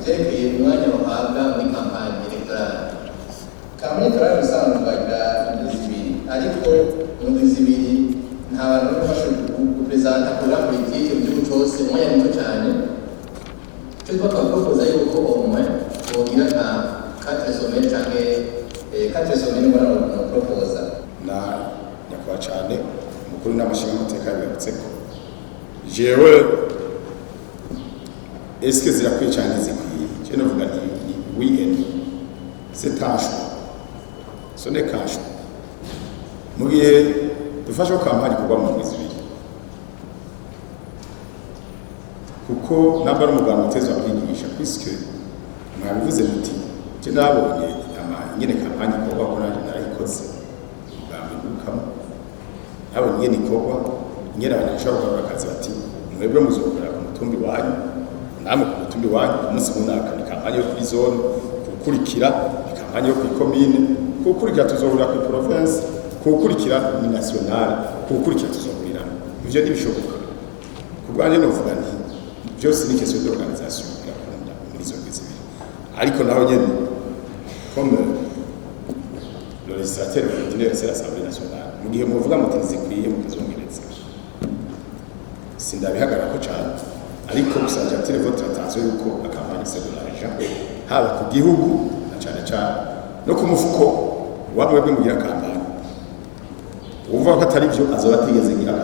kutekeye umwanya uhabwa muri kampanye electorale. Kampanye electorale bisanzwe bagira indwi zibiri, ariko indwi zibiri nta bantu bafashe gupresenta kuri politike mu gihugu cyose umwanya muto cyane. Cyo twakapropoza yuko umwe wogira nka 4 semaines cyangwa 4 semaines bora no proposa na nyakwa cyane umukuru n'amashinga amateka yabivuze ko jewe est-ce que zirakwiye cyane zikwiye cyo navuga nti weekend c'est tâche ce n'est cash mu gihe dufashe kampanye kugwa mu ndwi zibiri kuko nambara umuganga utezwa kwigisha puisque mwabivuze muti cyo nabonye nyine kampanye kugwa ko narayikoze ubwambe bukamo nabonye nyine kugwa nyine abanyashaka bakaza bati mwebwe muzokora ku mutumbi wanyu namwe ku mutumbi wanyu umunsi munaka ni kampanye yo kuri zone kukurikira ni kampanye yo kuri commune kukurikira tuzohura ku province kukurikira ni national kukurikira tuzohurira ivyo ntibishoboka kubwanje novuga nti byose ni question d'organisation yakunda muri zo kwizibiri ariko naho nyene comme le législateur ordinaire c'est l'Assemblée nationale mu gihe muvuga mutinzi kwiye mukazongereza sindabihagarara ko cyane ariko gusanga televote atazwe yuko akampanye sedolaje haba ku gihugu na cyane cyane no ku mufuko wamwebwe mugira kampanye umva ko atari byo azoba atigeze gira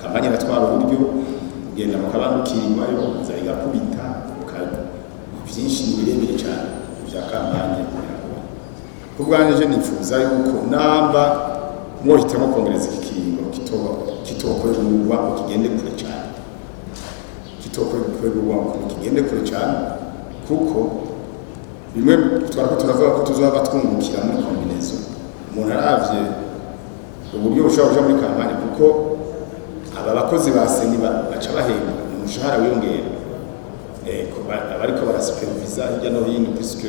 kampanye natwara uburyo genda mukabandukirwayo zariga kubita byinshi nibirebire cyane bya kampanye kubwanije nifuza yuko namba mwohitamo kongereza ikiringo kitokorera urubango kigende kure cyane kigende kure cyane kuko bimwe twarako turavuga ko tuzaba twungukira muri kombinezo umuntu aravye uburyo bushobora kuja muri kampanye kuko aba bakozi ba seni baca bahemba umushahara wiyongera abariko barasupervisa hirya no hino puisque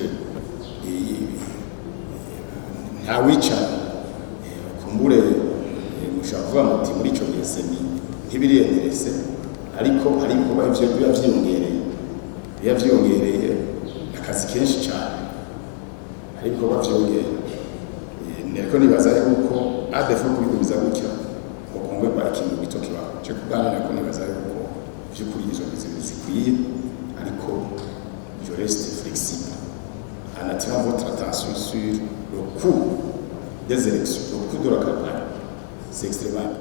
nta wicara kumbure mushobora kuvuga muti muri ico gihe seni ntibiriyenderese ariko hari kuba ivyo biba vyiyongereye akazi kenshi cyane ariko bavyongera nereko nibaza yuko adefo kubigumiza gutyo ukongwe kwa kintu bito kibaho cyo kuganira ko nibaza yuko byukuri izo zikwiye ariko je reste flexible en attirant votre attention sur le coût des élections, le coût de la campagne. C'est extrêmement